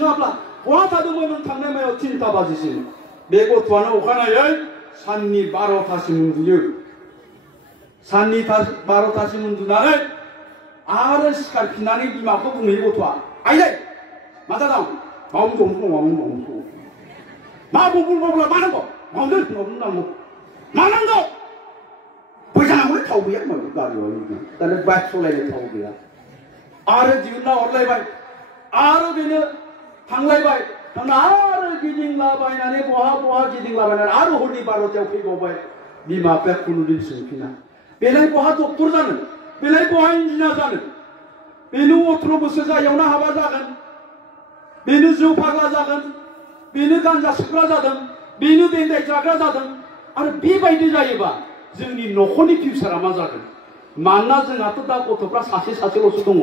मिथिङाब्ला बहा थादोंमोन नों थांनाय मायाव 3टा बाजिसिम बे गथ'आनो अखानायै साननि 12टासिम उन्दुयो साननि 12टासिम उन्दुनानै आरो सिखारफिननानै बिमाखौ बुंहैयो गथ'आ आइलै मा जादों मावनो दं मा बुंब्ला मा नांगौ मावनो नांगौ मा नांगौ फैसा नांगौ थाव गैया गारियाव दाने बाइक सालायनो थाव गैया आरो दिहुनना हरलायबाय आरो बेनो थांलायबाय थांना आरो गिदिंलाबायनानै बहा गिदिंलाबायनानै आरो हरनि 12टायाव फैबावबाय बिमा बिफाया खुनुदिन सोंफिना बेलाय बहा डक्टर जानो बेलाय बहा इन्जिनियार जानो बेनो 18 बोसोर जायैयावनो हाबा जागोन बेनो जौ फाग्ला जागोन बेनो गान्जा सोबग्रा जादों बेनो देन्दाय जाग्रा जादों आरो बेबायदि जायोबा जोंनि न'खरनि फिउचारा मा जागोन मानोना जोंहाथ' दा गथ'फ्रा सासेल'सो दङ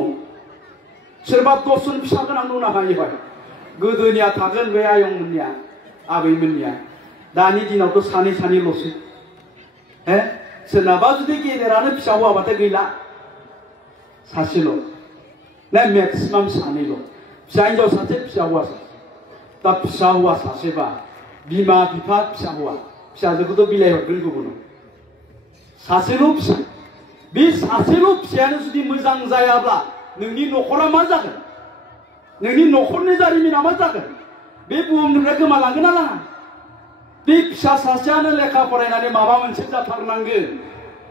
सोरबा 10 जन फिसा गोनां दंना हायोबाय गोदोनिया थागोन बे आयंमोननिया आबैमोननिया दानि दिनावथ' सानैल'सो सोरनाबा जुदि गेदेरानो फिसा हौवाबाथाय गैला सासेल' ना मेक्सिमाम सानैल' फिसा हिन्जाव सासे फिसा हौवा सासे दा फिसा हौवा सासेबा बिमा बिफा फिसा हौवा फिसाजोखौथ' बिलाइहरगोन गुबुनाव सासेल' फिसा बे सासेल' फिसायानो जुदि मोजां जायाब्ला नोंनि न'खरा मा जागोन नोंनि न'खरनि जारिमिना मा जागोन बे बुहुमनिफ्राय गोमालांगोन ना लाङा बे फिसा सासेयानो लेखा फरायनानै माबा मोनसे जाथारनांगोन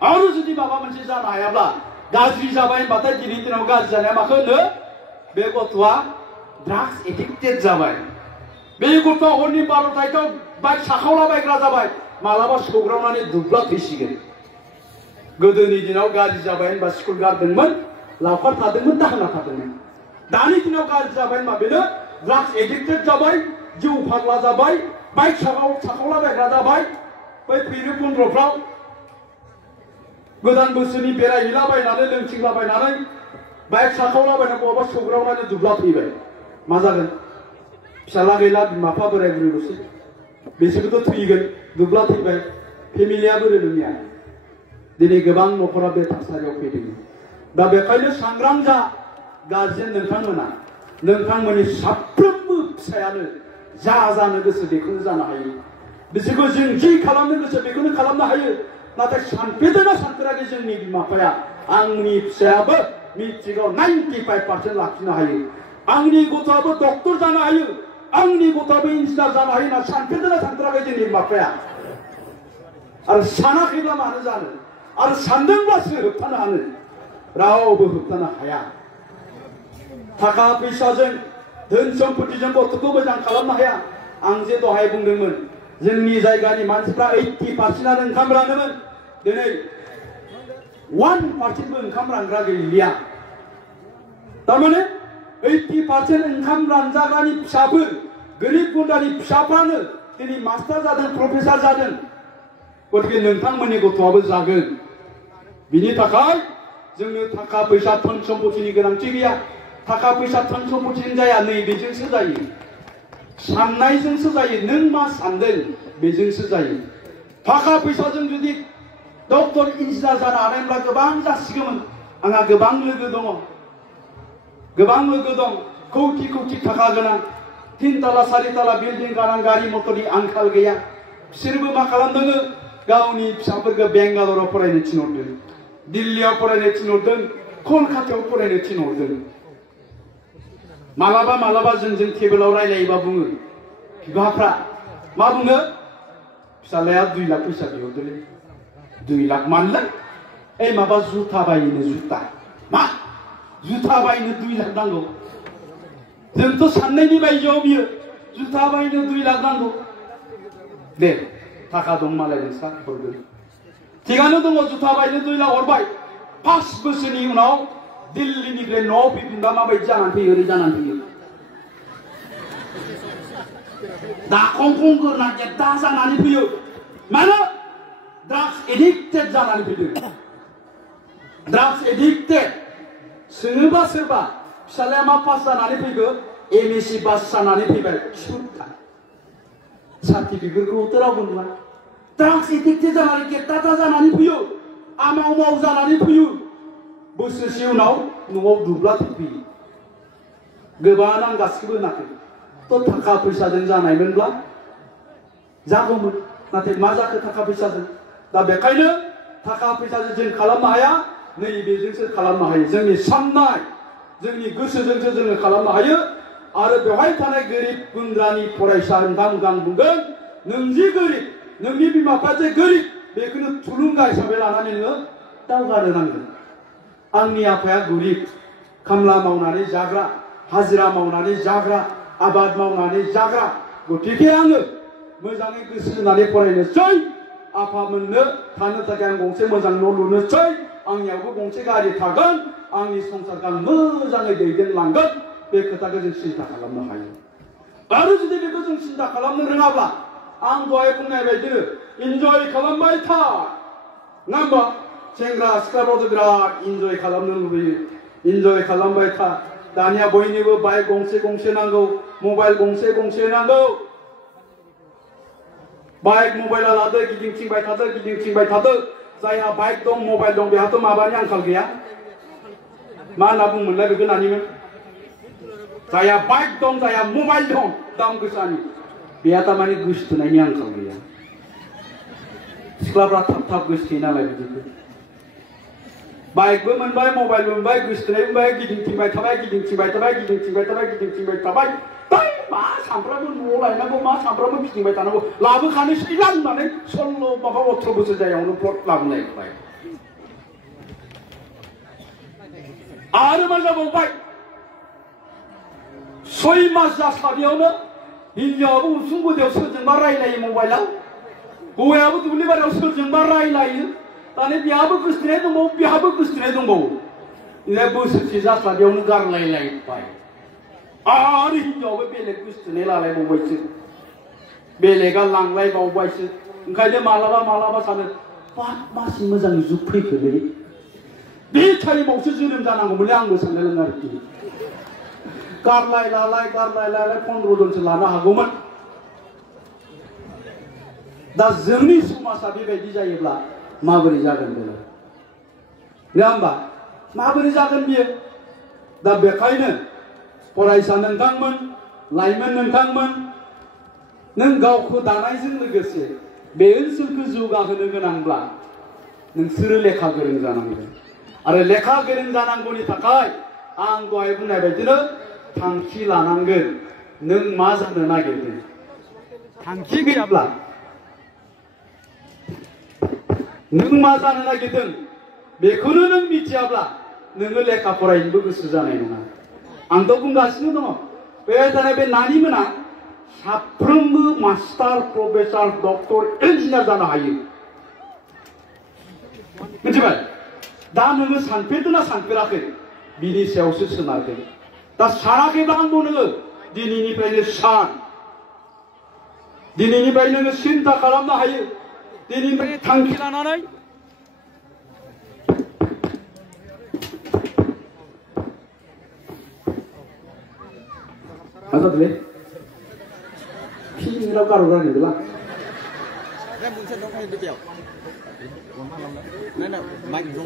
आरो जुदि माबा मोनसे जानो हायाब्ला गाज्रि जाबाय होनबाथाय दिनैनि दिनाव गाज्रि जानाया माखौ होनो बे गथ'आ ड्राग्स एडिक्टेड जाबाय बे गथ'आ हरनि 12टायाव बाइक साखावलाबायग्रा जाबाय मालाबा सौग्रावनानै दुब्ला थैसिगोन गोदोनि दिनाव गाज्रि जाबाय होनबा स्कुल गारदोंमोन लावखार थादोंमोन दाहोना थादोंमोन दानि दिनाव गाज्रि जाबाय होनबा बेनो ड्राग्स एडिक्टेड जाबाय जौ फाग्ला जाबाय बाइक साखावलाबायग्रा जाबाय बै भैरबकुन्दफ्राव गोदान बोसोरनि बेरायहैलाबायनानै लोंथिंलाबायनानै बाइक साखावलाबायनानै बहाबा सौग्रावनानै दुब्ला थैबाय मा जागोन फिसाला गैला बिमा बिफा बोराय बुरैल'सै बिसोरबोथ' थैगोन दुब्ला थैबाय फेमिलिया बोरै नोंनिया दिनै गोबां न'खरा बे थासारियाव फैदों दा बेखायनो सांग्रां जा गारजेन नोंथांमोननि साफ्रोमबो फिसायानो जा जानो गोसो बेखौनो जानो हायो बिसोरखौ जों जि खालामनो गोसो बेखौनो खालामनो हायो नाथाय सानफेरदोंना सानफेराखै जोंनि बिमा बिफाया आंनि फिसायाबो मेट्रिकआव 95% लाखिनो हायो आंनि गथ'आबो डक्टर जानो हायो आंनि गथ'आबो इन्जिनियार जानो हायो होनना सानफेरदोंना सानफेराखै जोंनि बिमा बिफाया आरो सानाखैब्ला मानो जानो आरो सानदोंब्लासो होबथानो हानो रावबो होबथानो हाया थाखा फैसाजों धोन सम्पतिजों गथ'खौ मोजां खालामनो हाया आं जे दहाय बुंदोंमोन जोंनि जायगानि मानसिफ्रा 80%आनो ओंखाम रानोमोन दिनै 1%बो ओंखाम रानग्रा गैलिया तारमाने 80% ओंखाम रानजाग्रानि फिसाफोर गोरिब गुन्द्रानि फिसाफ्रानो दिनै मास्टार जादों प्रफेसार जादों गतिके नोंथांमोननि गथ'आबो जागोन बिनि थाखाय जोंनो थाखा फैसा धन सम्पतिनि गोनांथि गैया थाखा फैसा धन सम्पतिजों जाया नैबेजोंसो जायो साननायजोंसो जायो नों मा सानदों बेजोंसो जायो थाखा फैसाजों जुदि डक्टर इन्जिनियार जानो हानायब्ला गोबां जासिगौमोन आंहा गोबां लोगो दं कौटि थाखा गोनां 3 ताला 4 ताला बिल्डिं गोनां गारि मटरनि आंखाल गैया बिसोरबो मा खालामदों गावनि फिसाफोरखौ बेंगालराव फरायनो थिनहरदों दिल्लीयाव फरायनो थिनहरदों कलकातायाव फरायनो थिनहरदों मालाबा जोंजों टेबोलाव रायलायोबा बुङो बिफाफ्रा मा बुङो फिसालाया 2 लाख फैसा बिहरदोंलै 2 लाख मानलाय माबा जुथा बायनो जुथा मा जुथा बायनो 2 लाख नांगौ जोंथ' साननायनि बायजोआव बियो जुथा बायनो 2 लाख नांगौ दे थाखा दं मालाय नोंस्रा हरगोन थिगानो दङ जुथा बायनो 2 लाख हरबाय 5 बोसोरनि उनाव दिल्लीनिफ्राय न'आव फैफिनबा माबायदि जानानै फैयो ओरै जानानै फैयो दाखंखं गोरना गेद्दा जानानै फैयो मानो ड्राग्स एडिक्टेड जानानै फैदों ड्राग्स एडिक्टेड सोङोबा सोरबा फिसालाया मा पास जानानै फैगो MSc पास जानानै फैबाय सुथा सार्टिफिकेटखौथ' रावबो नुवा ड्राग्स एडिक्टेड जानानै गेद्दा जानानै फैयो आमाव जानानै फैयो बोसोरसे उनाव न'आव दुब्ला फैयो गोबाङानो आं गासिबो होनाखै 또 थाखा फैसाजों जानायमोनब्ला जागौमोन नाथाय मा जाखो थाखा फैसाजों दा बेखायनो थाखा फैसाजों जों खालामनो हाया नैबेजोंसो खालामनो हायो जोंनि साननाय जोंनि गोसोजोंसो जोङो खालामनो हायो आरो बेवहाय थानाय गोरिब गुन्द्रानि फरायसा ओंखाम बुंगोन नों जि गोरिब नोंनि बिमा बिफाया जे गोरिब बेखौनो थुलुंगा हिसाबै लानानै नोङो दावगानो नांगोन आंनि आफाया गोरिब खामला मावनानै जाग्रा हाजिरा मावनानै जाग्रा आबाद मावनानै जाग्रा गतिके आङो मोजाङै गोसो होनानै फरायनोसै आफामोननो थानो थाखाय आं गंसे मोजां न' लुनोसै आंनियावबो गंसे गारि थागोन आंनि संसारखौ आं मोजाङै दैदेनलांगोन बे खोथाखौ जों सिन्था खालामनो हायो आरो जुदि बेखौ जों सिन्था खालामनो रोङाब्ला आं दहाय बुंनाय बायदिनो इन्जय खालामबाय था नङा होमबा सेंग्रा सिख्लाफ्रावथ' बिराद इन्जय खालामनो लुबैयो इन्जय खालामबाय था दानिया बयनिबो बाइक गंसे नांगौ मबाइल गंसे नांगौ बाइक मबाइला लादो गिदिंथिंबाय थादो जायहा बाइक दं मबाइल दं बेहाथ' माबानि आंखाल गैया मा होनना बुंमोनलाय बेखौ नानिमोन जायहा बाइक दं जायहा मबाइल दं दाम गोसानि बेहा थारमाने गोसोथोनायनि आंखाल गैया सिख्लाफ्रा थाब गोसोथोयो नालाय बिदिखौ बाइकबो मोनबाय मबाइलबो मोनबाय गोसोथोनाय मोनबाय गिदिंथिंबाय थाबाय मा सामफ्रामबो न'आव लायनांगौ मा सामफ्रामबो गिदिंबाय थानांगौ लाबोखानोसैलां होननानै 18 बोसोर जायावनो प्लट लाबोनायबाय आरो मा जाबावबाय 6 मास जास्लाबियावनो हिनजावाबो उसुं गुदियाव सोरजोंबा रायलायो मबाइलाव हौवायाबो दुब्लि बारियाव सोरजोंबा रायलायो दाने बेहाबो गोसोथोनाय दंबावो बोसोरसे जास्लाबियावनो गारलायलायबाय आरो हिनजावाबो बेलेग गोसोथोनाय लालायबावबायसो बेलेगा लांलायबावबायसो ओंखायनो मालाबा सानो बात मासि मोजां जुग फैखोलै बे टाइमावसो जोनोम जानांगौमोनलै आंबो सानलायलाङो आरोखि गारलाय 15 जनसो लानो हागौमोन दा जोंनि समाजा बेबायदि जायोब्ला माबोरै जागोन बेलाय नङा होमबा माबोरै जागोन बियो दा बेखायनो फरायसा नोंथांमोन लाइमोन नोंथांमोन नों गावखौ दानायजों लोगोसे बे ओनसोलखौ जौगाहोनो गोनांब्ला नोंसोरो लेखा गोरों जानांगोन आरो लेखा गोरों जानांगौनि थाखाय आं दहाय बुंनाय बायदिनो थांखि लानांगोन नों मा जानो नागिरदों थांखि गैयाब्ला नों मा जानो नागिरदों बेखौनो नों मिथियाब्ला नोङो लेखा फरायनोबो गोसो जानाय नङा आंथ' बुंगासिनो दङ बे थानाय बे नानिमोना साफ्रोमबो मास्टार प्रफेसर डक्टर इन्जिनियार जानो हायो मिथिबाय दा नोङो सानफेरदोंना सानफेराखै बिनि सायावसो सोनारगोन दा सानाखैब्ला आंबो नोङो दिनैनिफ्राय नोङो सिन्था खालामनो हायो दिनैनिफ्राय थांखि लानानै मा जादोंलै फिलिंआव गारहरना होदोंला दा मोनसे दंखायो बेयाव ना माइक दं